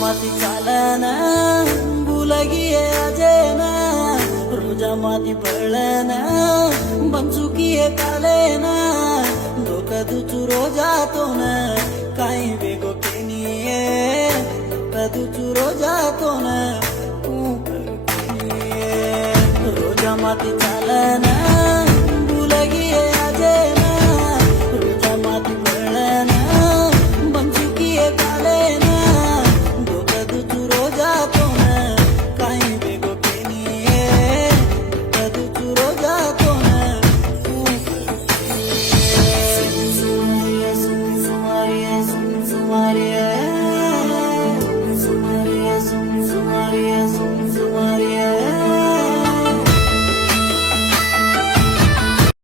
माती चालन बुलगिये अजेन रोजा माती पळन बंचुकिये कालेन लोक दुचू रोजातून काही वेगो केनिये लोक दुचू रोजातून रोजा माती